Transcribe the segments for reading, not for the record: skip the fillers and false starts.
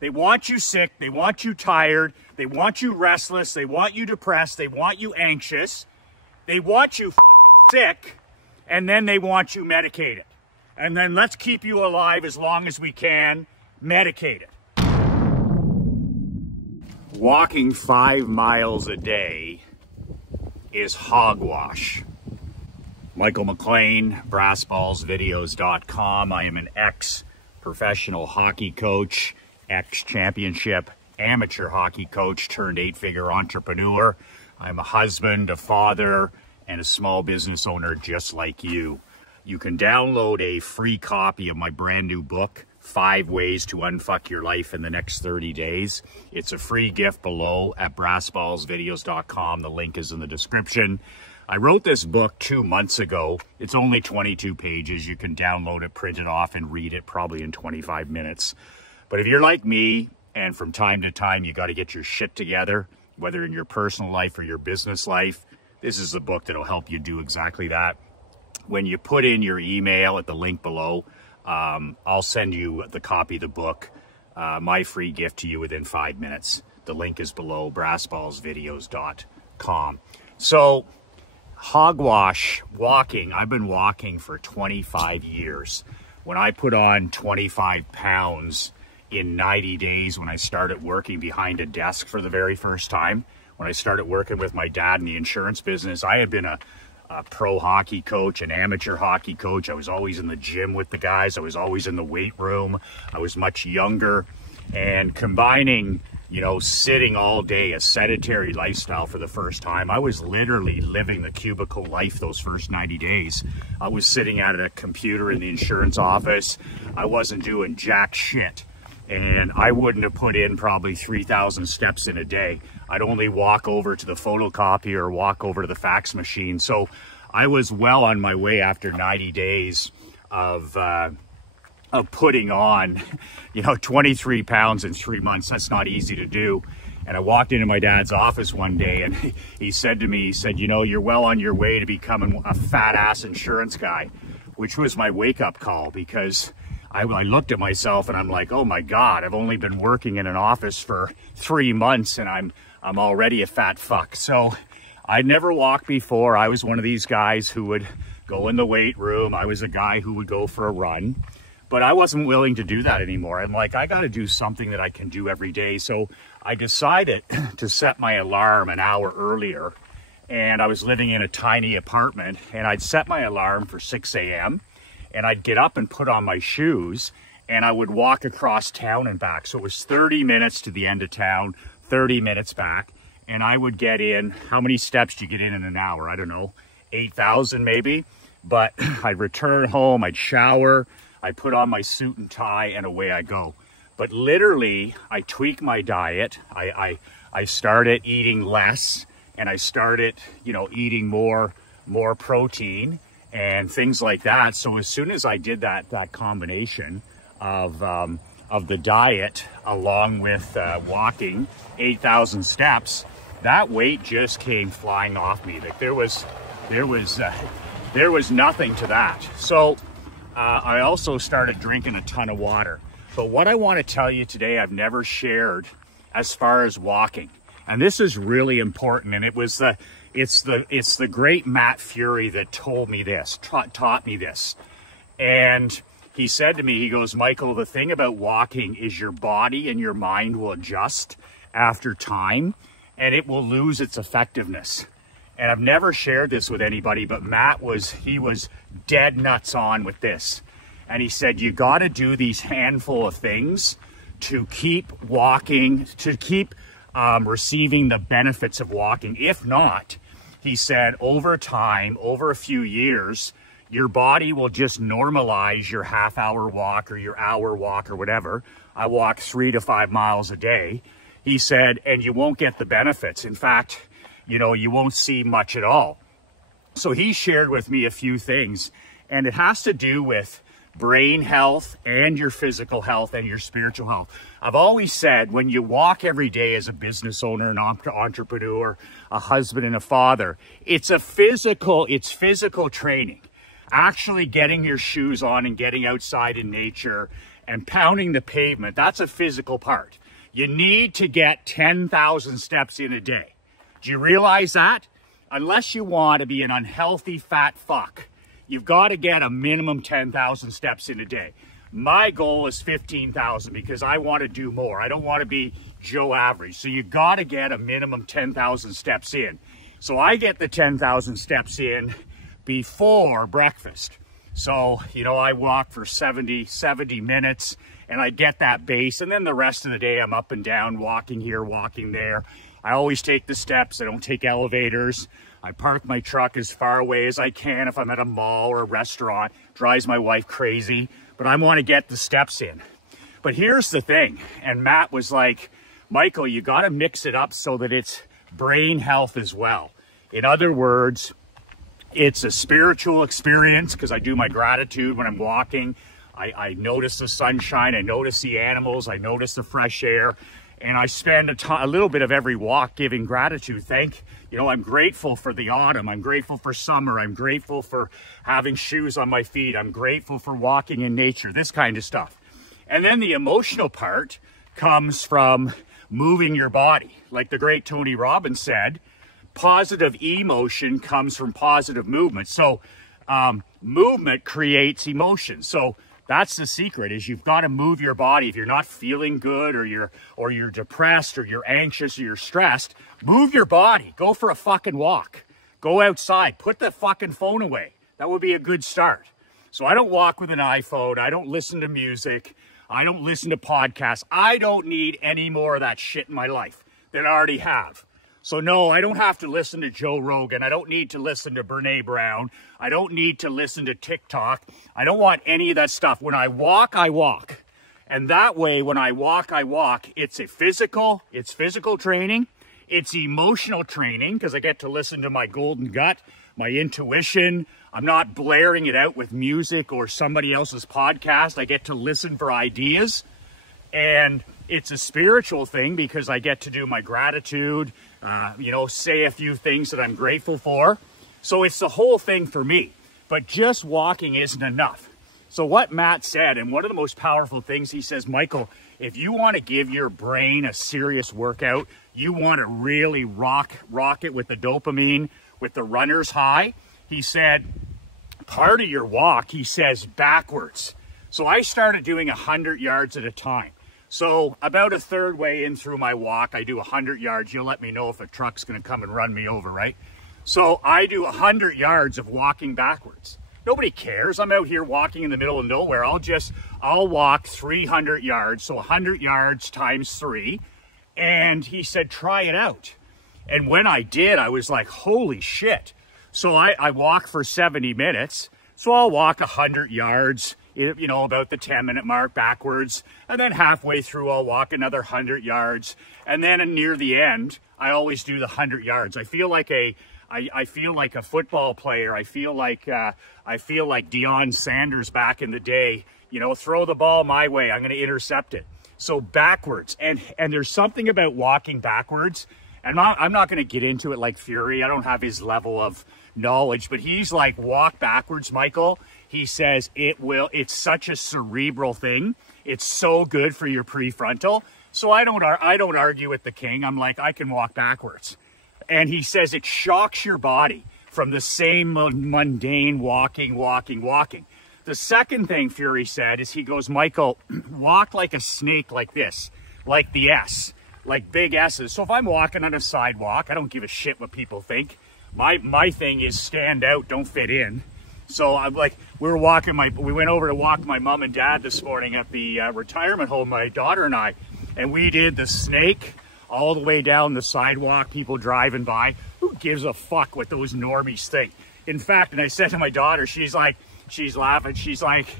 They want you sick. They want you tired. They want you restless. They want you depressed. They want you anxious. They want you fucking sick. And then they want you medicated. And then let's keep you alive as long as we can, medicated. Walking 5 miles a day is hogwash. Michael McLean, brassballsvideos.com. I am an ex-professional hockey coach, ex-championship amateur hockey coach turned 8-figure entrepreneur. I'm a husband, a father, and a small business owner just like you. You can download a free copy of my brand new book, 5 Ways to Unfuck Your Life in the Next 30 Days. It's a free gift below at brassballsvideos.com. The link is in the description. I wrote this book 2 months ago. It's only 22 pages. You can download it, print it off, and read it probably in 25 minutes. But if you're like me, and from time to time you got to get your shit together, whether in your personal life or your business life, this is the book that'll help you do exactly that. When you put in your email at the link below, I'll send you the copy of the book, my free gift to you within 5 minutes. The link is below, brassballsvideos.com. So, hogwash, walking. I've been walking for 25 years. When I put on 25 pounds in 90 days, when I started working behind a desk for the very first time, when I started working with my dad in the insurance business, I had been a pro hockey coach, an amateur hockey coach. I was always in the gym with the guys. I was always in the weight room. I was much younger. And combining, you know, sitting all day, a sedentary lifestyle for the first time, I was literally living the cubicle life those first 90 days. I was sitting at a computer in the insurance office. I wasn't doing jack shit. And I wouldn't have put in probably 3,000 steps in a day. I'd only walk over to the photocopier or walk over to the fax machine. So I was well on my way after 90 days of putting on, you know, 23 pounds in 3 months. That's not easy to do. And I walked into my dad's office one day and he said to me, he said, you know, you're well on your way to becoming a fat ass insurance guy, which was my wake up call, because I looked at myself and I'm like, oh my God, I've only been working in an office for 3 months and I'm already a fat fuck. So I'd never walked before. I was one of these guys who would go in the weight room. I was a guy who would go for a run, but I wasn't willing to do that anymore. I'm like, I got to do something that I can do every day. So I decided to set my alarm an hour earlier, and I was living in a tiny apartment, and I'd set my alarm for 6 a.m. and I'd get up and put on my shoes and I would walk across town and back. So it was 30 minutes to the end of town, 30 minutes back. And I would get in, how many steps do you get in an hour? I don't know, 8,000 maybe. But I'd return home, I'd shower, I'd put on my suit and tie, and away I go. But literally, I tweaked my diet. I started eating less, and I started, you know, eating more protein and things like that. So as soon as I did that combination of the diet along with walking 8,000 steps, that weight just came flying off me. Like there was nothing to that. So I also started drinking a ton of water. But what I want to tell you today, I've never shared as far as walking, and this is really important. And it's the great Matt Fury that told me this, taught me this. And he said to me, he goes, Michael, the thing about walking is your body and your mind will adjust after time and it will lose its effectiveness. And I've never shared this with anybody, but Matt was dead nuts on with this. And he said, you got to do these handful of things to keep walking, to keep receiving the benefits of walking. If not, he said, over time, over a few years, your body will just normalize your half-hour walk or your hour walk or whatever. I walk 3 to 5 miles a day. He said, and you won't get the benefits. In fact, you know, you won't see much at all. So he shared with me a few things, and it has to do with brain health and your physical health and your spiritual health. I've always said, when you walk every day as a business owner, an entrepreneur, a husband and a father, it's physical training. Actually getting your shoes on and getting outside in nature and pounding the pavement, that's a physical part. You need to get 10,000 steps in a day. Do you realize that? Unless you want to be an unhealthy fat fuck, you've got to get a minimum 10,000 steps in a day. My goal is 15,000 because I want to do more. I don't want to be Joe Average. So you got to get a minimum 10,000 steps in. So I get the 10,000 steps in before breakfast. So, you know, I walk for 70 minutes and I get that base. And then the rest of the day I'm up and down, walking here, walking there. I always take the steps. I don't take elevators. I park my truck as far away as I can if I'm at a mall or a restaurant. Drives my wife crazy, but I want to get the steps in. But here's the thing, and Matt was like, Michael, you got to mix it up so that it's brain health as well. In other words, it's a spiritual experience because I do my gratitude when I'm walking. I notice the sunshine, I notice the animals, I notice the fresh air, and I spend a little bit of every walk giving gratitude. I'm grateful for the autumn. I'm grateful for summer. I'm grateful for having shoes on my feet. I'm grateful for walking in nature, this kind of stuff. And then the emotional part comes from moving your body. Like the great Tony Robbins said, positive emotion comes from positive movement. So movement creates emotion. So that's the secret, is you've got to move your body. If you're not feeling good or you're depressed or you're anxious or you're stressed, move your body. Go for a fucking walk. Go outside. Put the fucking phone away. That would be a good start. So I don't walk with an iPhone. I don't listen to music. I don't listen to podcasts. I don't need any more of that shit in my life than I already have. So no, I don't have to listen to Joe Rogan. I don't need to listen to Brene Brown. I don't need to listen to TikTok. I don't want any of that stuff. When I walk, I walk. And that way, when I walk, it's physical training. It's emotional training because I get to listen to my golden gut, my intuition. I'm not blaring it out with music or somebody else's podcast. I get to listen for ideas. And it's a spiritual thing because I get to do my gratitude, say a few things that I'm grateful for. So it's the whole thing for me. But just walking isn't enough. So what Matt said, and one of the most powerful things, he says, Michael, if you want to give your brain a serious workout, you want to really rock it with the dopamine, with the runner's high. He said, part of your walk, he says, backwards. So I started doing 100 yards at a time. So about a third way in through my walk, I do 100 yards. You'll let me know if a truck's going to come and run me over, right? So I do 100 yards of walking backwards. Nobody cares. I'm out here walking in the middle of nowhere. I'll walk 300 yards. So 100 yards times 3. And he said, try it out. And when I did, I was like, holy shit. So I walk for 70 minutes. So I'll walk 100 yards, about the 10-minute mark backwards. And then halfway through, I'll walk another 100 yards. And then near the end, I always do the 100 yards. I feel like a football player. I feel like Deion Sanders back in the day. Throw the ball my way. I'm going to intercept it. So backwards. And there's something about walking backwards. And I'm not going to get into it like Fury. I don't have his level of knowledge, but he's like, walk backwards, Michael. He says it's such a cerebral thing. It's so good for your prefrontal. So I don't argue with the king. I'm like, I can walk backwards. And he says it shocks your body from the same mundane walking. The second thing Fury said is, he goes, Michael, walk like a snake like this, like the S, like big S's. So if I'm walking on a sidewalk, I don't give a shit what people think. My thing is stand out, don't fit in. So I'm like, we went over to walk my mom and dad this morning at the retirement home, my daughter and I, and we did the snake all the way down the sidewalk, people driving by. Who gives a fuck what those normies think? In fact, and I said to my daughter, she's laughing, she's like,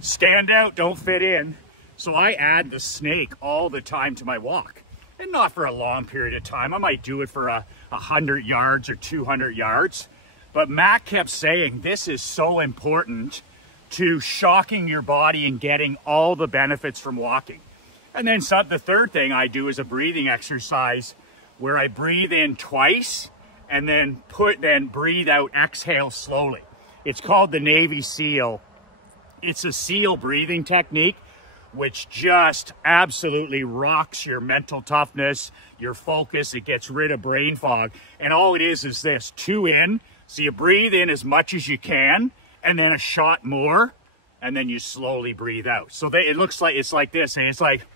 stand out, don't fit in. So I add the snake all the time to my walk, and not for a long period of time. I might do it for 100 yards or 200 yards. But Matt kept saying, this is so important to shocking your body and getting all the benefits from walking. And then the third thing I do is a breathing exercise where I breathe in twice and then breathe out, exhale slowly. It's called the Navy SEAL It's a seal breathing technique, which just absolutely rocks your mental toughness, your focus. It gets rid of brain fog. And all it is this, 2 in. So you breathe in as much as you can, and then a shot more, and then you slowly breathe out. So it looks like, it's like this, and it's like,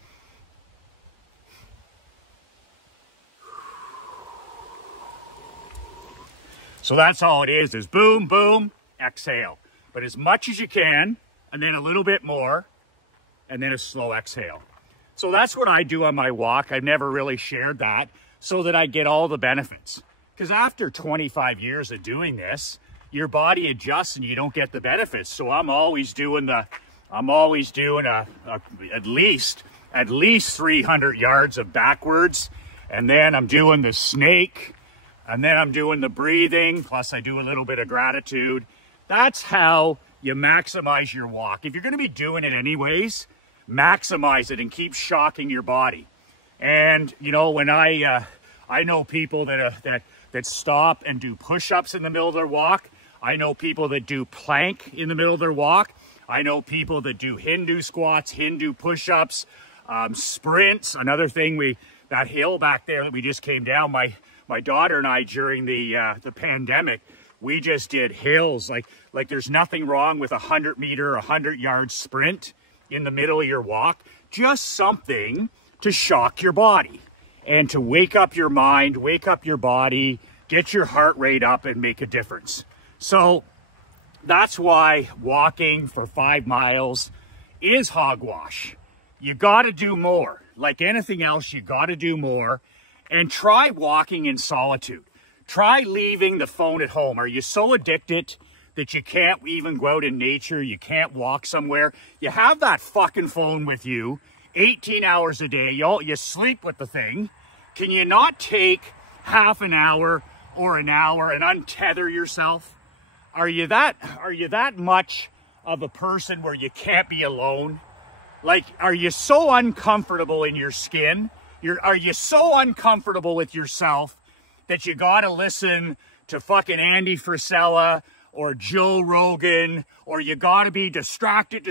so that's all it is boom, boom, exhale. But as much as you can, and then a little bit more, and then a slow exhale. So that's what I do on my walk. I've never really shared that so that I get all the benefits. Because after 25 years of doing this, your body adjusts and you don't get the benefits. So I'm always doing at least 300 yards of backwards. And then I'm doing the snake, and then I'm doing the breathing, plus I do a little bit of gratitude. That's how you maximize your walk. If you're going to be doing it anyways, maximize it and keep shocking your body. And you know, when I know people that stop and do push-ups in the middle of their walk. I know people that do plank in the middle of their walk. I know people that do Hindu squats, Hindu push-ups, sprints. Another thing, that hill back there that we just came down, my daughter and I, during the pandemic, we just did hills. Like there's nothing wrong with a 100-meter, 100-yard sprint in the middle of your walk. Just something to shock your body and to wake up your mind, wake up your body, get your heart rate up and make a difference. So that's why walking for 5 miles is hogwash. You got to do more. Like anything else, you got to do more. And try walking in solitude. Try leaving the phone at home. Are you so addicted that you can't even go out in nature? You can't walk somewhere? You have that fucking phone with you 18 hours a day. You sleep with the thing. Can you not take half an hour or an hour and untether yourself? Are you that much of a person where you can't be alone? Like, are you so uncomfortable in your skin? Are you so uncomfortable with yourself that you gotta listen to fucking Andy Frisella or Joe Rogan, or you gotta be distracted?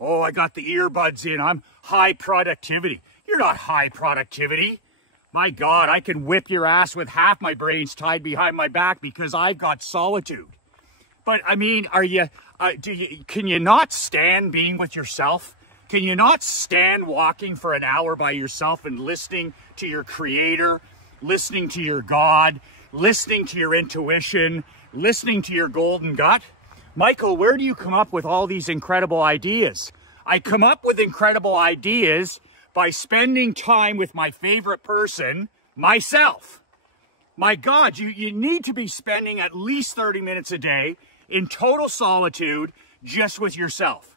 Oh, I got the earbuds in, I'm high productivity. You're not high productivity. My God, I can whip your ass with half my brains tied behind my back because I've got solitude. But I mean, can you not stand being with yourself? Can you not stand walking for an hour by yourself and listening to your creator, listening to your God, listening to your intuition, listening to your golden gut? Michael, where do you come up with all these incredible ideas? I come up with incredible ideas by spending time with my favorite person, myself. My God, you need to be spending at least 30 minutes a day in total solitude just with yourself.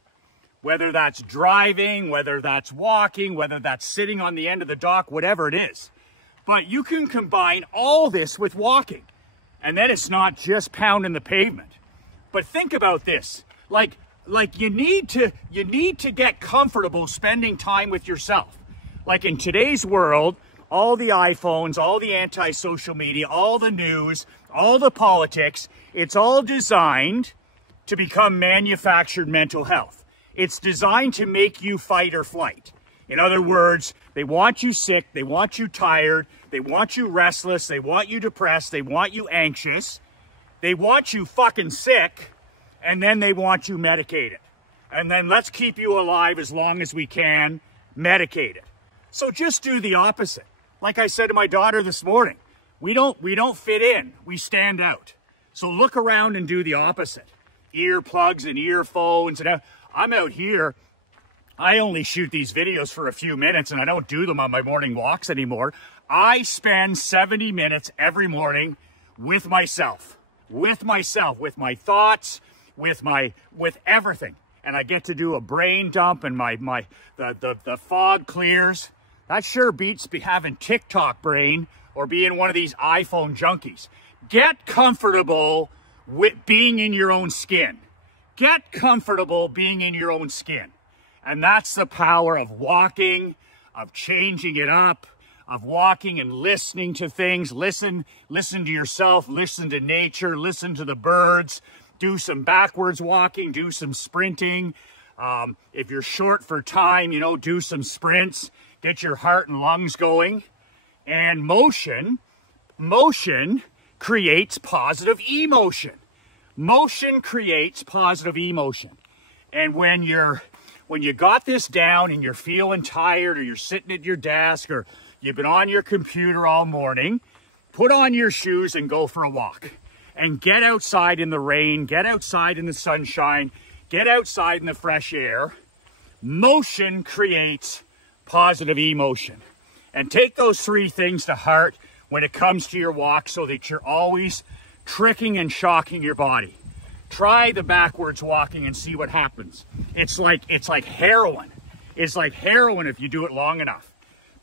Whether that's driving, whether that's walking, whether that's sitting on the end of the dock, whatever it is. But you can combine all this with walking. And then it's not just pounding the pavement. But think about this. Like you need to get comfortable spending time with yourself. Like in today's world, all the iPhones, all the anti-social media, all the news, all the politics, it's all designed to become manufactured mental health. It's designed to make you fight or flight. In other words, they want you sick, they want you tired, they want you restless, they want you depressed, they want you anxious, they want you fucking sick, and then they want you medicated. And then let's keep you alive as long as we can, medicated. So just do the opposite. Like I said to my daughter this morning, we don't fit in, we stand out. So look around and do the opposite. Earplugs and earphones, and I'm out here. I only shoot these videos for a few minutes and I don't do them on my morning walks anymore. I spend 70 minutes every morning with myself, with my thoughts, with everything. And I get to do a brain dump and the fog clears. That sure beats having TikTok brain or being one of these iPhone junkies. Get comfortable with being in your own skin. Get comfortable being in your own skin. And that's the power of walking, of changing it up, of walking and listening to things. Listen to yourself, listen to nature, listen to the birds. do some backwards walking, do some sprinting. If you're short for time, you know, do some sprints, get your heart and lungs going. And motion creates positive emotion. Motion creates positive emotion. And when you got this down and you're feeling tired, or you're sitting at your desk, or you've been on your computer all morning, put on your shoes and go for a walk. And get outside in the rain, get outside in the sunshine, get outside in the fresh air. Motion creates positive emotion. And take those 3 things to heart when it comes to your walk, so that you're always tricking and shocking your body. Try the backwards walking and see what happens. It's like heroin. It's like heroin if you do it long enough.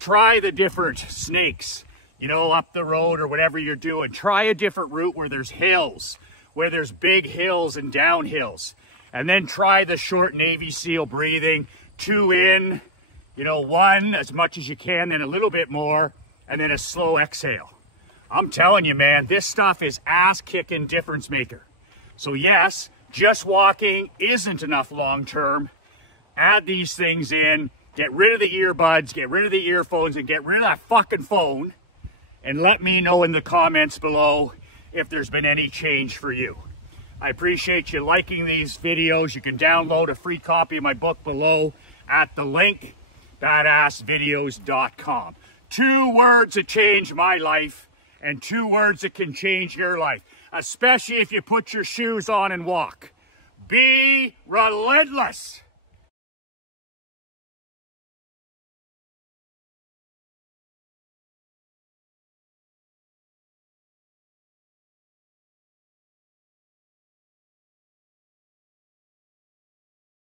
Try the different snakes, you know, up the road or whatever you're doing. Try a different route where there's hills, where there's big hills and downhills. And then try the short Navy SEAL breathing, 2 in, you know, 1 as much as you can, then a little bit more, and then a slow exhale. I'm telling you, man, this stuff is ass-kicking difference maker. So yes, just walking isn't enough long-term. Add these things in, get rid of the earbuds, get rid of the earphones, and get rid of that fucking phone. And let me know in the comments below if there's been any change for you. I appreciate you liking these videos. You can download a free copy of my book below at the link, badassvideos.com. 2 words that changed my life, and 2 words that can change your life, especially if you put your shoes on and walk. Be relentless.